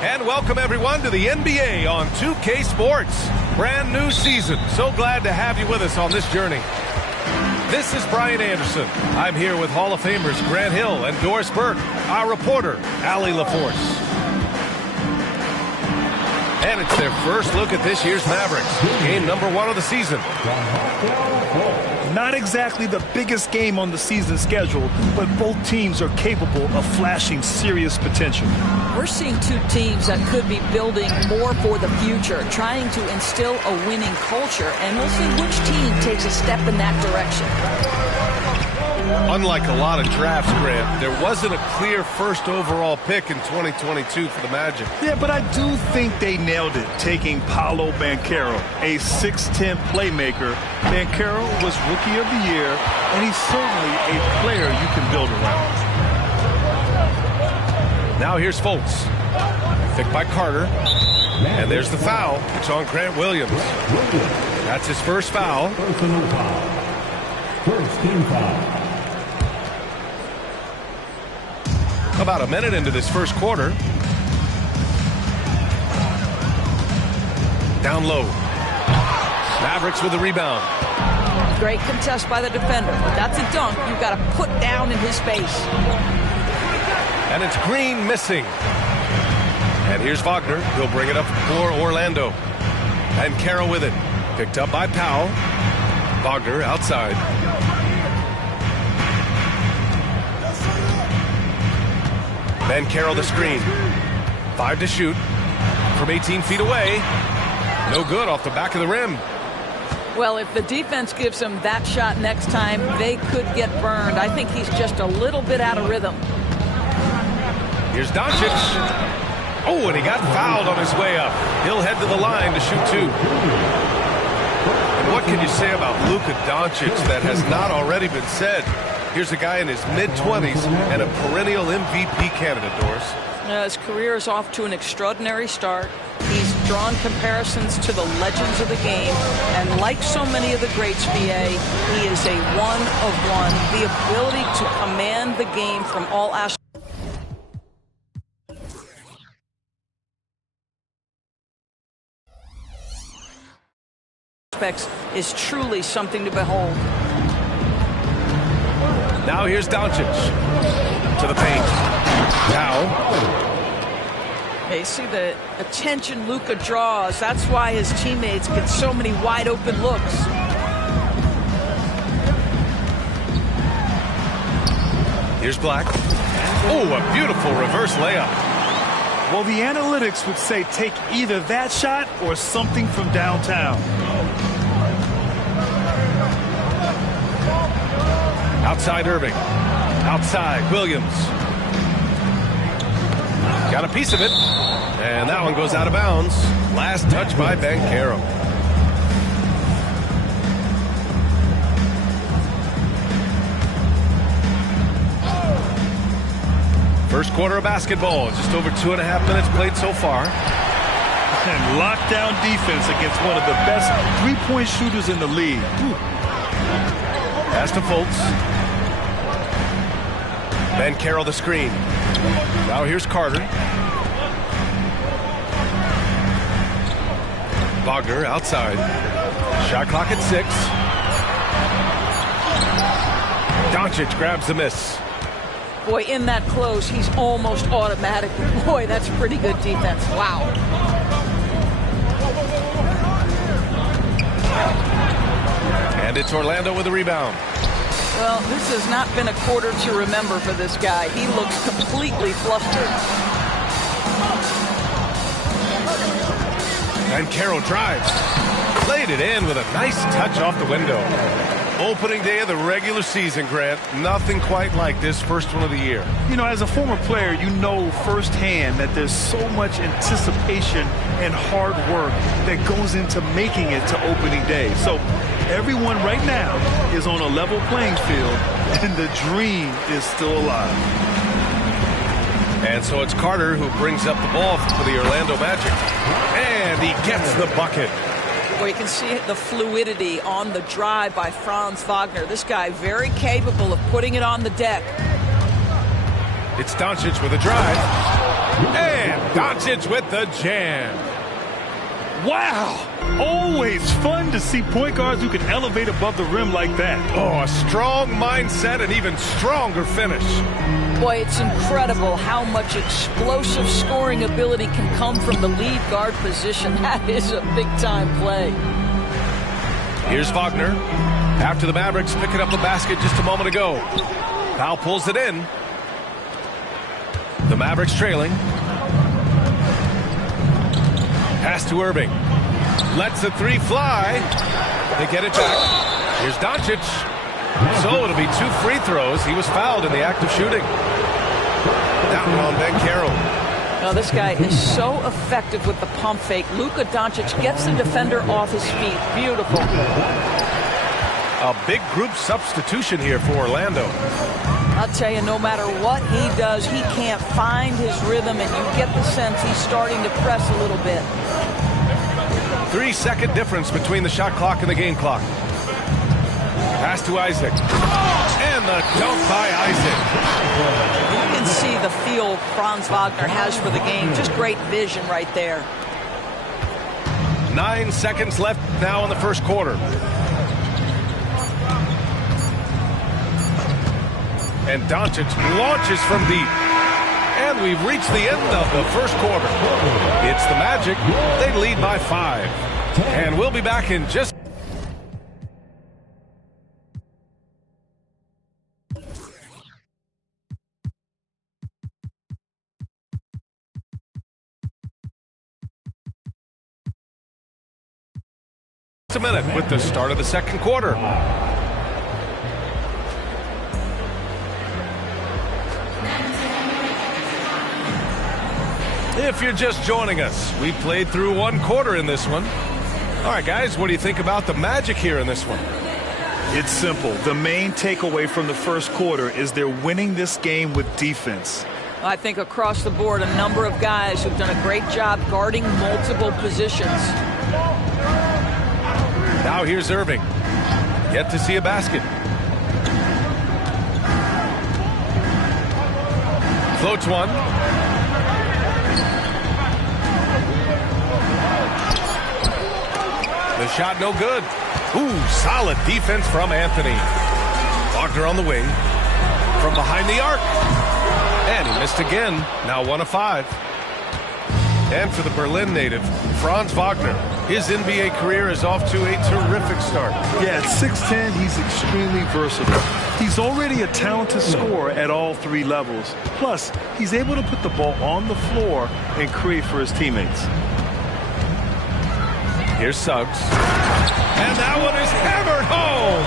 And welcome everyone to the NBA on 2K Sports. Brand new season. So glad to have you with us on this journey. This is Brian Anderson. I'm here with Hall of Famers Grant Hill and Doris Burke, our reporter, Allie LaForce. And it's their first look at this year's Mavericks, game number 1 of the season. Not exactly the biggest game on the season schedule, but both teams are capable of flashing serious potential. We're seeing two teams that could be building more for the future, trying to instill a winning culture, and we'll see which team takes a step in that direction. Unlike a lot of drafts, Grant, there wasn't a clear first overall pick in 2022 for the Magic. Yeah, but I do think they nailed it, taking Paolo Banchero, a 6'10 playmaker. Banchero was Rookie of the Year, and he's certainly a player you can build around. Now here's Fultz. Picked by Carter. And there's the foul. It's on Grant Williams. That's his first foul. First team foul. About a minute into this first quarter. Down low. Mavericks with the rebound. Great contest by the defender, but that's a dunk you've got to put down in his face. And it's Green missing. And here's Wagner. He'll bring it up for Orlando. And Carroll with it. Picked up by Powell. Wagner outside. Banchero the screen. 5 to shoot. From 18 feet away. No good off the back of the rim. Well, if the defense gives him that shot next time, they could get burned. I think he's just a little bit out of rhythm. Here's Doncic. Oh, and he got fouled on his way up. He'll head to the line to shoot 2. And what can you say about Luka Doncic that has not already been said? Here's a guy in his mid-20s and a perennial MVP candidate, Doris. His career is off to an extraordinary start. He's drawn comparisons to the legends of the game, and like so many of the greats, VA, he is a one-of-one. The ability to command the game from all aspects is truly something to behold. Now here's Doncic to the paint. Now. You see the attention Luka draws. That's why his teammates get so many wide open looks. Here's Black. Oh, a beautiful reverse layup. Well, the analytics would say take either that shot or something from downtown. Outside Irving. Outside Williams. Got a piece of it. And that one goes out of bounds. Last touch by Banchero. First quarter of basketball. Just over 2.5 minutes played so far. And lockdown defense against one of the best three-point shooters in the league. Pass to Fultz. Banchero the screen. Now here's Carter. Wagner outside. Shot clock at 6. Doncic grabs the miss. Boy, in that close, he's almost automatic. Boy, that's pretty good defense. Wow. And it's Orlando with the rebound. Well, this has not been a quarter to remember for this guy. He looks completely flustered. And Carroll drives. Played it in with a nice touch off the window. Opening day of the regular season, Grant. Nothing quite like this first one of the year. You know, as a former player, you know firsthand that there's so much anticipation and hard work that goes into making it to opening day. So everyone right now is on a level playing field, and the dream is still alive. And so it's Carter who brings up the ball for the Orlando Magic. And he gets the bucket. Well, you can see the fluidity on the drive by Franz Wagner. This guy very capable of putting it on the deck. It's Doncic with a drive. And Doncic with the jam. Wow. Always fun to see point guards who can elevate above the rim like that. Oh, a strong mindset and even stronger finish. Boy, it's incredible how much explosive scoring ability can come from the lead guard position. That is a big-time play. Here's Wagner. After the Mavericks picking up the basket just a moment ago. Powell pulls it in. The Mavericks trailing. Pass to Irving. Lets the three fly. They get it back. Here's Doncic. So it'll be 2 free throws. He was fouled in the act of shooting. That one on Ben Carroll. Now this guy is so effective with the pump fake. Luka Doncic gets the defender off his feet. Beautiful. A big group substitution here for Orlando. I'll tell you, no matter what he does, he can't find his rhythm, and you get the sense he's starting to press a little bit. 3-second difference between the shot clock and the game clock. Pass to Isaac. And the dunk by Isaac. You can see the feel Franz Wagner has for the game. Just great vision right there. 9 seconds left now in the first quarter. And Doncic launches from deep. And we've reached the end of the first quarter. It's the Magic. They lead by 5. And we'll be back in just a minute with the start of the second quarter. If you're just joining us, we played through 1 quarter in this one. All right, guys, what do you think about the Magic here in this one? It's simple. The main takeaway from the first quarter is they're winning this game with defense. I think across the board, a number of guys who've done a great job guarding multiple positions. Now here's Irving. Yet to see a basket. Floats one. The shot no good. Ooh, solid defense from Anthony. Wagner on the wing. From behind the arc. And he missed again. Now 1 of 5. And for the Berlin native, Franz Wagner. His NBA career is off to a terrific start. Yeah, at 6'10", he's extremely versatile. He's already a talented scorer at all 3 levels. Plus, he's able to put the ball on the floor and create for his teammates. Here's Suggs. And that one is hammered home.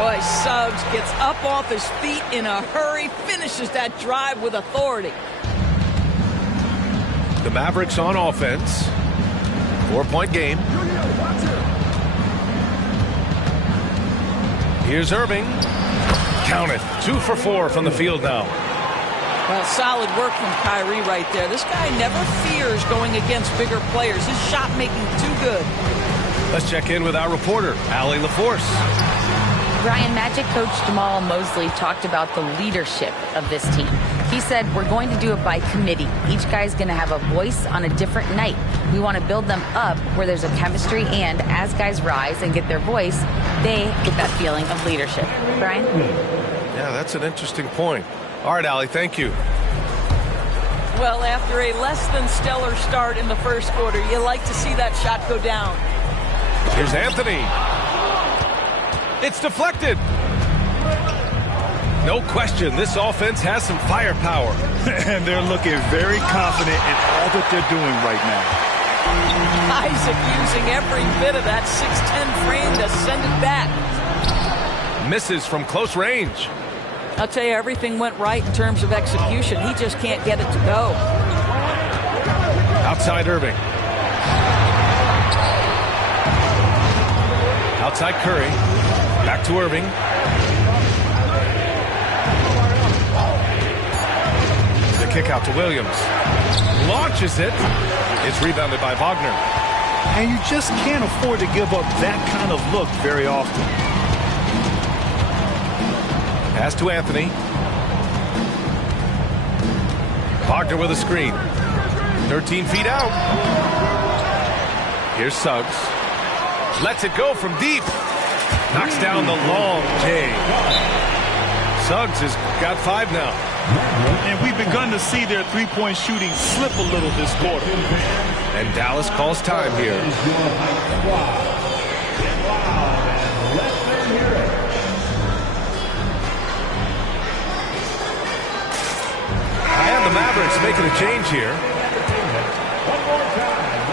Boy, Suggs gets up off his feet in a hurry, finishes that drive with authority. The Mavericks on offense. 4-point game. Here's Irving. Count it. 2 for 4 from the field now. Well, solid work from Kyrie right there. This guy never fears going against bigger players. His shot making too good. Let's check in with our reporter, Allie LaForce. Brian, Magic coach Jamal Mosley talked about the leadership of this team. He said, we're going to do it by committee. Each guy's going to have a voice on a different night. We want to build them up where there's a chemistry, and as guys rise and get their voice, they get that feeling of leadership. Brian? Yeah, that's an interesting point. All right, Allie, thank you. Well, after a less than stellar start in the first quarter, you like to see that shot go down. Here's Anthony. It's deflected. No question, this offense has some firepower. And they're looking very confident in all that they're doing right now. Isaac using every bit of that 6'10" frame to send it back. Misses from close range. I'll tell you, everything went right in terms of execution. He just can't get it to go. Outside Irving. Outside Curry. Back to Irving. The kick out to Williams. Launches it. It's rebounded by Wagner. And you just can't afford to give up that kind of look very often. Pass to Anthony. Wagner with a screen. 13 feet out. Here's Suggs. Lets it go from deep. Knocks down the long J. Suggs has got 5 now. And we've begun to see their three-point shooting slip a little this quarter. And Dallas calls time here. And the Mavericks making a change here.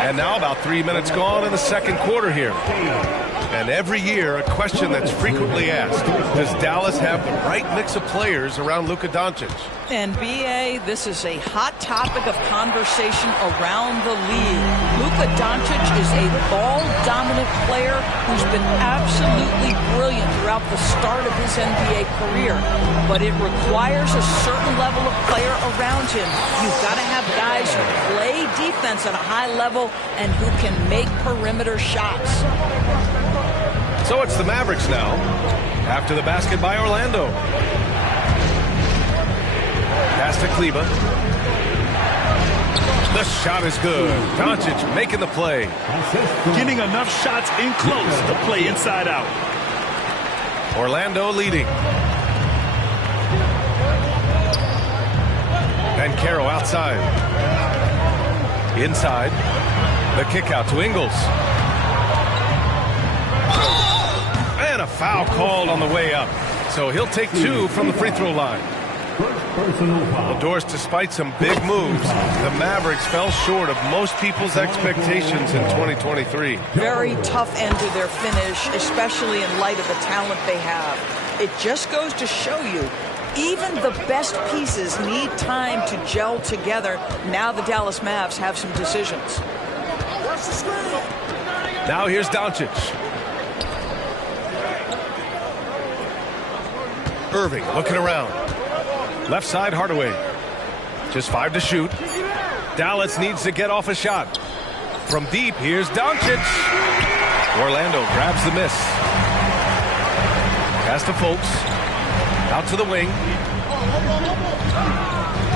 And now about 3 minutes gone in the second quarter here. And every year, a question that's frequently asked, does Dallas have the right mix of players around Luka Doncic? And B.A., this is a hot topic of conversation around the league. Luka Doncic is a ball-dominant player who's been absolutely brilliant throughout the start of his NBA career. But it requires a certain level of player around him. You've got to have guys who play defense at a high level and who can make perimeter shots. So it's the Mavericks now, after the basket by Orlando. Pass to Kleba. The shot is good. Doncic making the play. Getting enough shots in close to play inside out. Orlando leading. And Caro outside. Inside. The kick out to Ingles. And a foul called on the way up. So he'll take 2 from the free throw line. Well, Doris, despite some big moves, the Mavericks fell short of most people's expectations in 2023. Very tough end to their finish, especially in light of the talent they have. It just goes to show you, even the best pieces need time to gel together. Now the Dallas Mavs have some decisions. Now here's Doncic. Irving looking around. Left side, Hardaway. Just 5 to shoot. Dallas needs to get off a shot. From deep, here's Doncic. Orlando grabs the miss. Pass to Fultz. Out to the wing.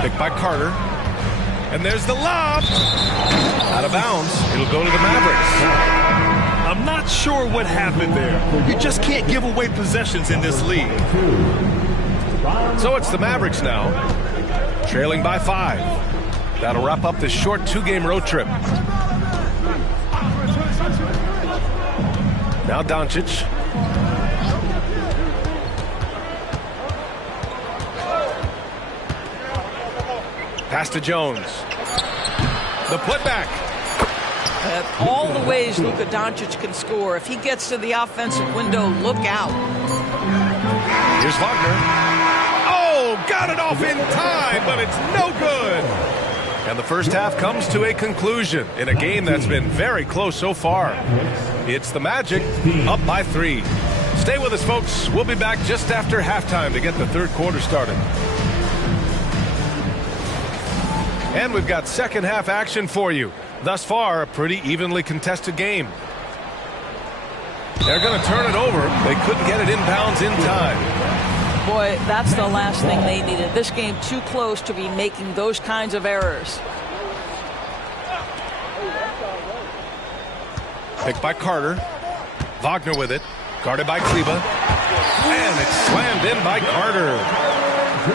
Picked by Carter. And there's the lob. Out of bounds. It'll go to the Mavericks. I'm not sure what happened there. You just can't give away possessions in this league. So it's the Mavericks now, trailing by 5. That'll wrap up this short 2-game road trip. Now Doncic. Pass to Jones. The putback. All the ways Luka Doncic can score. If he gets to the offensive window, look out. Here's Wagner. Oh, got it off in time, but it's no good. And the first half comes to a conclusion in a game that's been very close so far. It's the Magic up by 3. Stay with us, folks. We'll be back just after halftime to get the third quarter started. And we've got second half action for you. Thus far, a pretty evenly contested game. They're going to turn it over. They couldn't get it inbounds in time. Boy, that's the last thing they needed. This game too close to be making those kinds of errors. Picked by Carter. Wagner with it. Guarded by Kleba. And it's slammed in by Carter.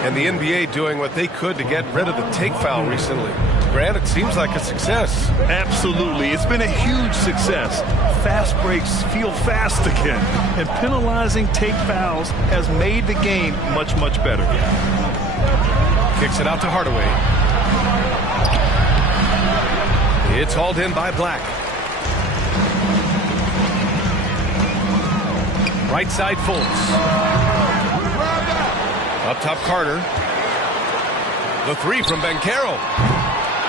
And the NBA doing what they could to get rid of the take foul recently. Grant, it seems like a success. Absolutely. It's been a huge success. Fast breaks feel fast again. And penalizing take fouls has made the game much, much better. Kicks it out to Hardaway. It's hauled in by Black. Right side Fultz. Up top Carter. The 3 from Banchero.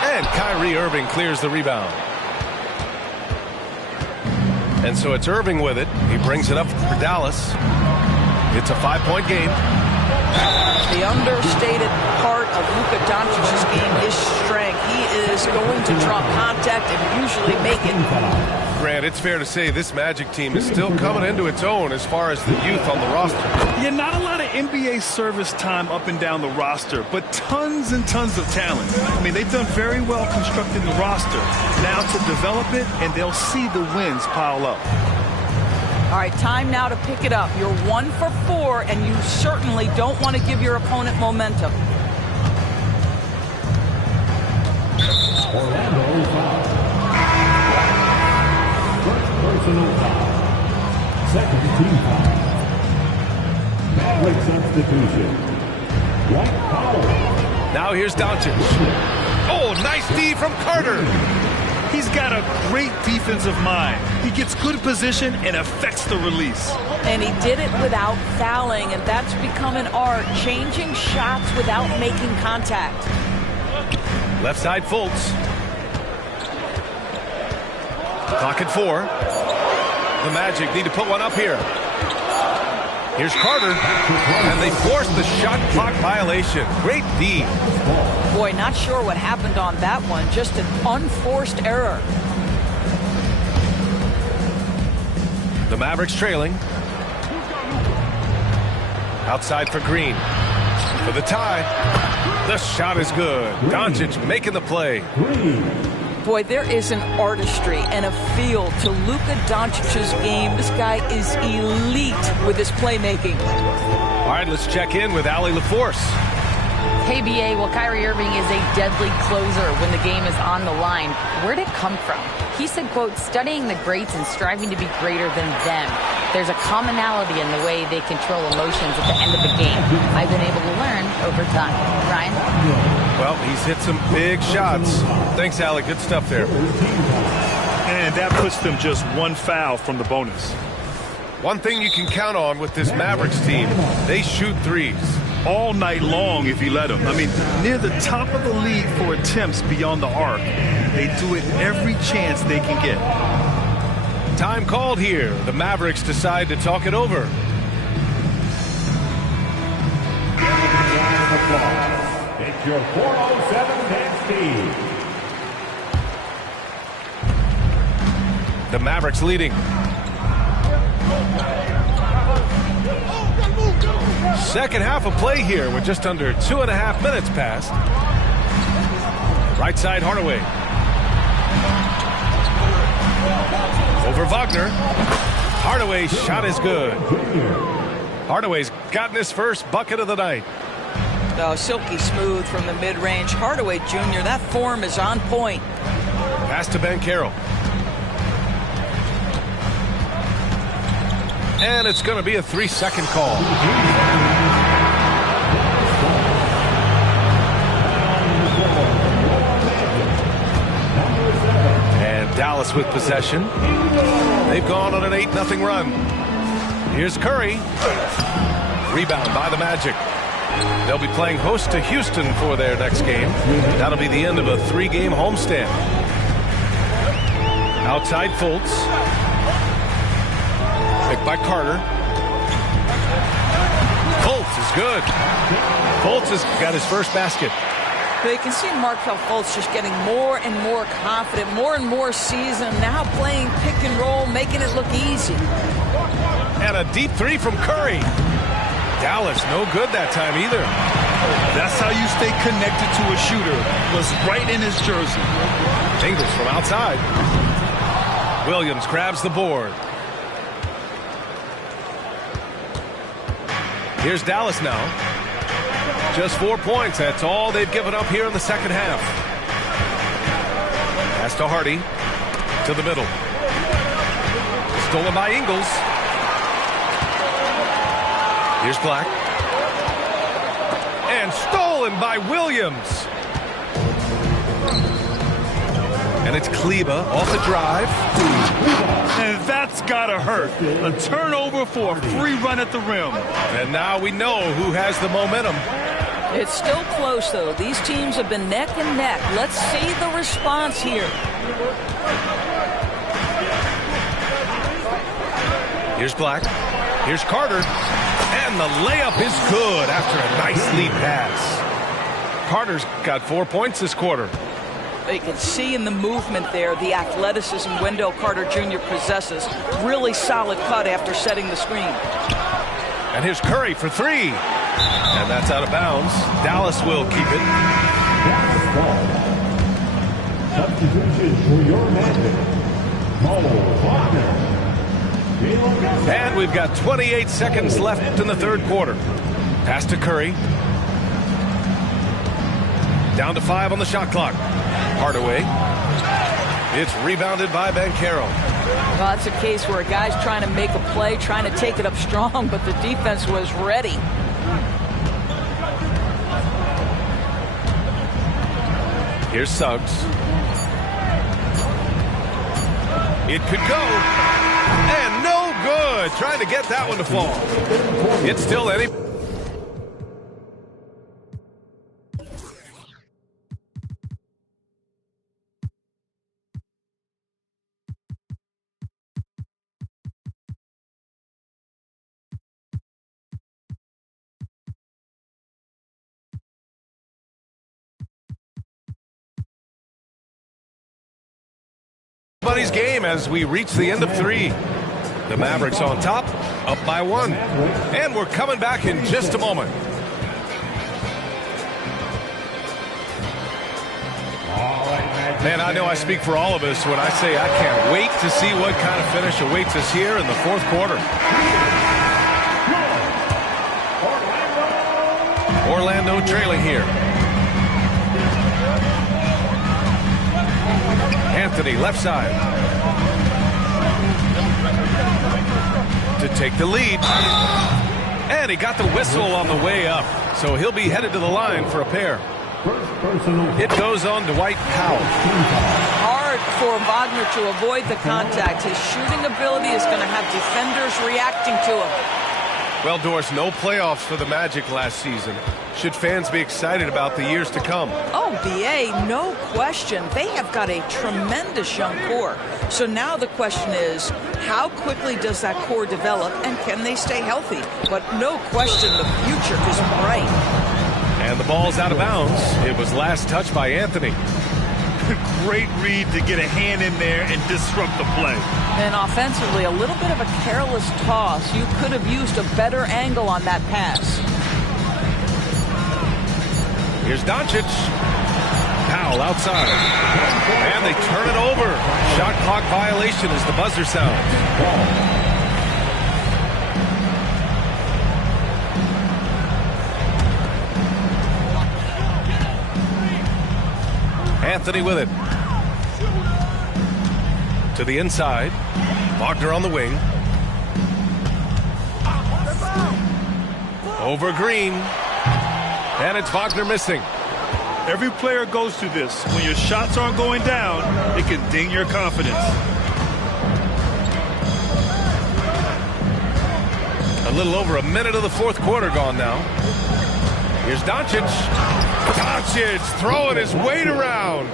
And Kyrie Irving clears the rebound. And so it's Irving with it. He brings it up for Dallas. It's a 5-point game. The understated part of Luka Doncic's game is strength. He is going to draw contact and usually make it. Grant, it's fair to say this Magic team is still coming into its own as far as the youth on the roster. Yeah, not a lot of NBA service time up and down the roster, but tons and tons of talent. I mean, they've done very well constructing the roster. Now to develop it, and they'll see the wins pile up. All right, time now to pick it up. You're 1 for 4, and you certainly don't want to give your opponent momentum. Orlando foul. First personal foul. Second team foul. Maverick substitution. White foul. Now here's Doncic. Oh, nice D from Carter. He's got a great defensive mind. He gets good position and affects the release. And he did it without fouling, and that's become an art, changing shots without making contact. Left side Fultz. Clock at 4. The Magic need to put one up here. Here's Carter, and they force the shot clock violation. Great D. Boy, not sure what happened on that one. Just an unforced error. The Mavericks trailing. Outside for Green. For the tie. The shot is good. Doncic making the play. Boy, there is an artistry and a feel to Luka Doncic's game. This guy is elite with his playmaking. All right, let's check in with Allie LaForce. Hey, BA, well, Kyrie Irving is a deadly closer when the game is on the line. Where'd it come from? He said, quote, studying the greats and striving to be greater than them. There's a commonality in the way they control emotions at the end of the game. I've been able to learn over time. Ryan? Well, he's hit some big shots. Thanks, Allie. Good stuff there. And that puts them just one foul from the bonus. One thing you can count on with this Mavericks team, they shoot threes. All night long if you let them. I mean, near the top of the league for attempts beyond the arc. They do it every chance they can get. Time called here. The Mavericks decide to talk it over. It's your 407 next team. The Mavericks leading. Second half of play here with just under 2.5 minutes passed. Right side Hardaway. Over Wagner. Hardaway's shot is good. Hardaway's gotten his first bucket of the night. Oh, silky smooth from the mid-range. Hardaway Jr., that form is on point. Pass to Ben Carroll. And it's going to be a 3-second call. And Dallas with possession. They've gone on an 8-0 run. Here's Curry. Rebound by the Magic. They'll be playing host to Houston for their next game. That'll be the end of a 3-game homestand. Outside Fultz. Picked by Carter. Fultz is good. Fultz has got his first basket. But you can see Markelle Fultz just getting more and more confident, more and more seasoned, now playing pick and roll, making it look easy. And a deep three from Curry. Dallas, no good that time either. That's how you stay connected to a shooter. Was right in his jersey. Ingles from outside. Williams grabs the board. Here's Dallas now. Just 4 points. That's all they've given up here in the second half. Pass to Hardy. To the middle. Stolen by Ingles. Here's Black. And stolen by Williams. And it's Kleba off the drive. And that's gotta hurt. A turnover for a free run at the rim. And now we know who has the momentum. It's still close, though. These teams have been neck and neck. Let's see the response here. Here's Black. Here's Carter. And the layup is good after a nice lead pass. Carter's got 4 points this quarter. You can see in the movement there the athleticism Wendell Carter Jr. possesses. Really solid cut after setting the screen. And here's Curry for three. And that's out of bounds. Dallas will keep it. Substitution for your Magic. And we've got 28 seconds left in the third quarter. Pass to Curry. Down to 5 on the shot clock. Hardaway. It's rebounded by Banchero. Well, that's a case where a guy's trying to make a play, trying to take it up strong, but the defense was ready. Here's Suggs. It could go. And no good. Trying to get that one to fall. It's still any... Everybody's game as we reach the end of 3. The Mavericks on top, up by 1. And we're coming back in just a moment. Man, I know I speak for all of us when I say I can't wait to see what kind of finish awaits us here in the fourth quarter. Orlando trailing here. Anthony, left side. To take the lead. And he got the whistle on the way up. So he'll be headed to the line for a pair. It goes on Dwight Powell. Hard for Wagner to avoid the contact. His shooting ability is going to have defenders reacting to him. Well, Doris, no playoffs for the Magic last season. Should fans be excited about the years to come? Oh, B.A., no question. They have got a tremendous young core. So now the question is, how quickly does that core develop, and can they stay healthy? But no question, the future is bright. And the ball's out of bounds. It was last touched by Anthony. Great read to get a hand in there and disrupt the play. And offensively, a little bit of a careless toss. You could have used a better angle on that pass. Here's Doncic. Powell outside. And they turn it over. Shot clock violation as the buzzer sounds. Anthony with it. To the inside. Wagner on the wing. Over Green. And it's Wagner missing. Every player goes through this. When your shots aren't going down, it can ding your confidence. A little over a minute of the fourth quarter gone now. Here's Doncic. Doncic throwing his weight around.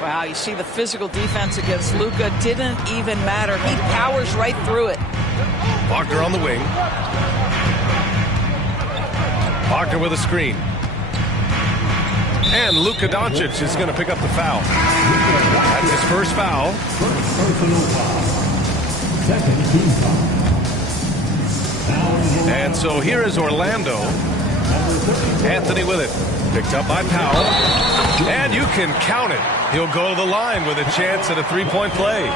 Wow, you see the physical defense against Luka didn't even matter. He powers right through it. Wagner on the wing. Wagner with a screen. And Luka Doncic is going to pick up the foul. That's his first foul. Personal foul. Second team foul. And so here is Orlando. Anthony with it. Picked up by Powell. And you can count it. He'll go to the line with a chance at a three-point play.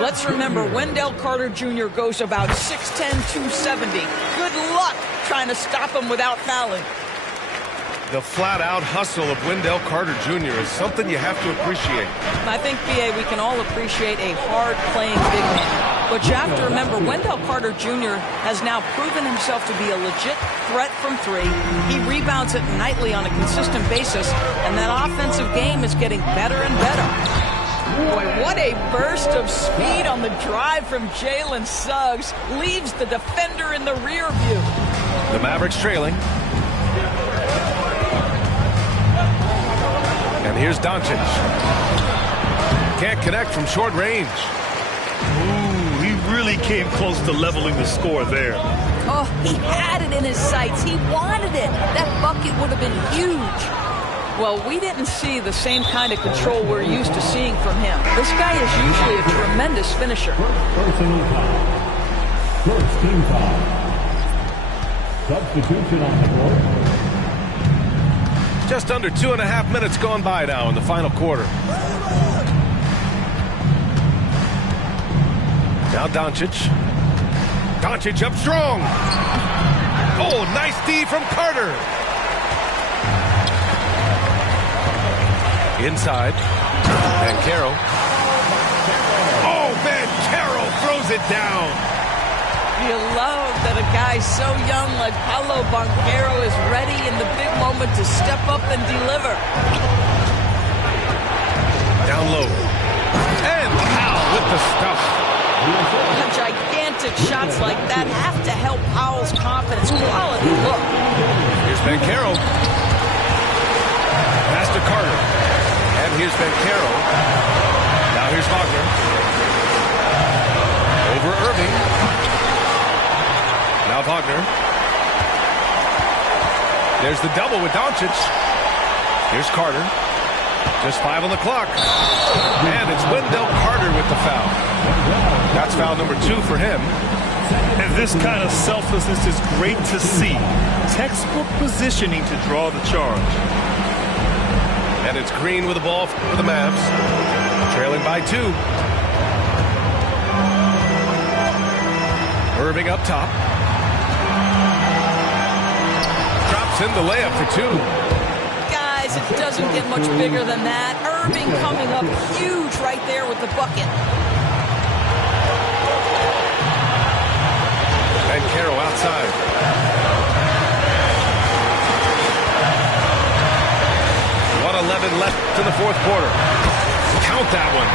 Let's remember, Wendell Carter Jr. goes about 6'10", 270. Good luck trying to stop him without fouling. The flat-out hustle of Wendell Carter Jr. is something you have to appreciate. I think, B.A., we can all appreciate a hard-playing big man. But you have to remember, Wendell Carter Jr. has now proven himself to be a legit threat from three. He rebounds it nightly on a consistent basis, and that offensive game is getting better and better. Boy, what a burst of speed on the drive from Jalen Suggs. Leaves the defender in the rear view. The Mavericks trailing. And here's Doncic. Can't connect from short range. Ooh, he really came close to leveling the score there. Oh, He had it in his sights. He wanted it. That bucket would have been huge. Well, we didn't see the same kind of control we're used to seeing from him. This guy is usually a tremendous finisher. Personal foul. First team foul. Substitution on the board. Just under 2.5 minutes gone by now in the final quarter. Now Doncic. Doncic up strong. Oh, nice D from Carter. Inside. Banchero. Oh, Banchero throws it down. You love that a guy so young like Paolo Banchero is ready in the big moment to step up and deliver. Down low. And Powell with the stuff. Gigantic shots like that have to help Powell's confidence. Quality look. Here's Banchero. Pass to Carter. And here's Banchero. Now here's Wagner. Over Irving. Now Wagner. There's the double with Doncic. Here's Carter. Just 5 on the clock. And it's Wendell Carter with the foul. That's foul number 2 for him. And this kind of selflessness is great to see. Textbook positioning to draw the charge. And it's Green with the ball for the Mavs. Trailing by 2. Irving up top. Drops in the layup for 2. Guys, it doesn't get much bigger than that. Irving coming up huge right there with the bucket. Banchero outside. 1:11 left in the fourth quarter. Count that one.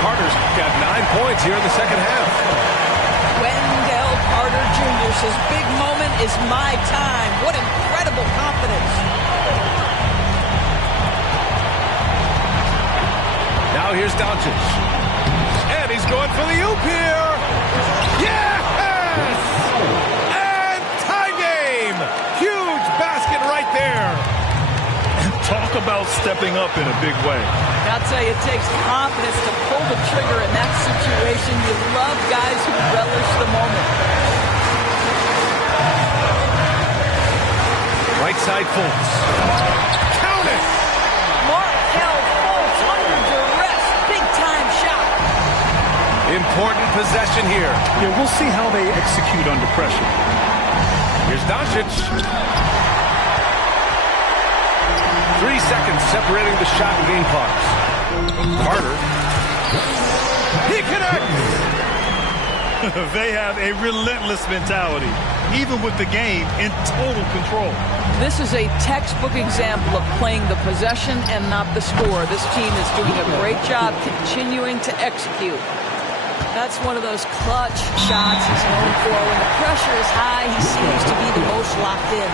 Carter's got 9 points here in the second half. Wendell Carter Jr. says, big moment is my time. What incredible confidence. Now here's Doncic. And he's going for the oop here. Yes! And tie game. Huge basket right there. Talk about stepping up in a big way. I'll tell you, it takes confidence to pull the trigger in that situation. You love guys who relish the moment. Right side Fultz. Count it! Markelle Fultz under duress. Big-time shot. Important possession here. Yeah, we'll see how they execute under pressure. Here's Doncic. 3 seconds separating the shot and game clocks. Carter. He connects! They have a relentless mentality, even with the game in total control. This is a textbook example of playing the possession and not the score. This team is doing a great job continuing to execute. That's one of those clutch shots he's known for. When the pressure is high, he seems to be the most locked in.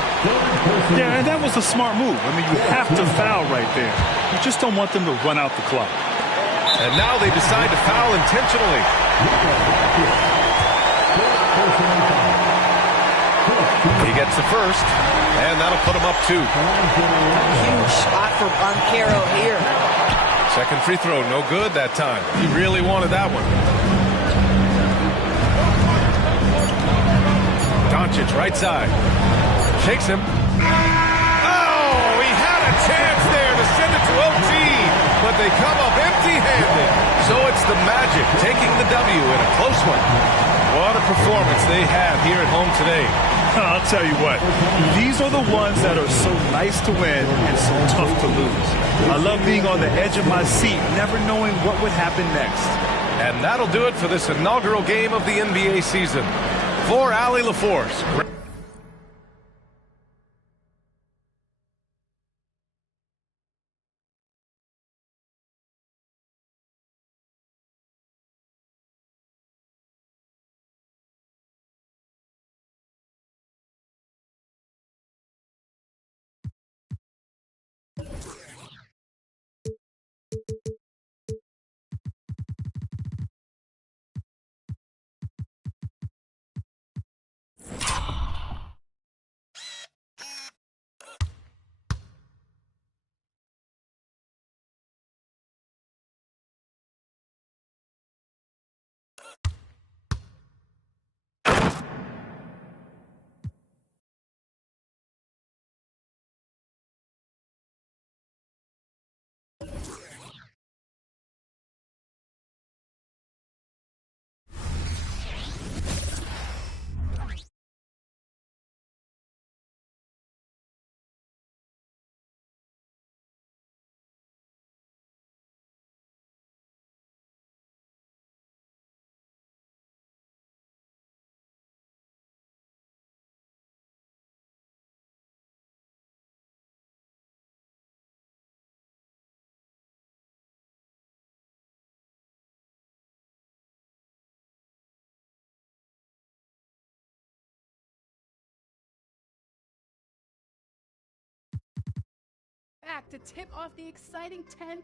Yeah, and that was a smart move. I mean, you have to foul right there. You just don't want them to run out the clock. And now they decide to foul intentionally. He gets the first, and that'll put him up 2. Huge spot for Banchero here. Second free throw, no good that time. He really wanted that one. Doncic, right side. Shakes him. Oh, he had a chance there to send it to OT, but they come up empty-handed. So it's the Magic taking the W in a close one. What a performance they had here at home today. I'll tell you what, these are the ones that are so nice to win and so tough to lose. I love being on the edge of my seat, never knowing what would happen next. And that'll do it for this inaugural game of the NBA season. For Allie LaForce. back to tip off the exciting 10th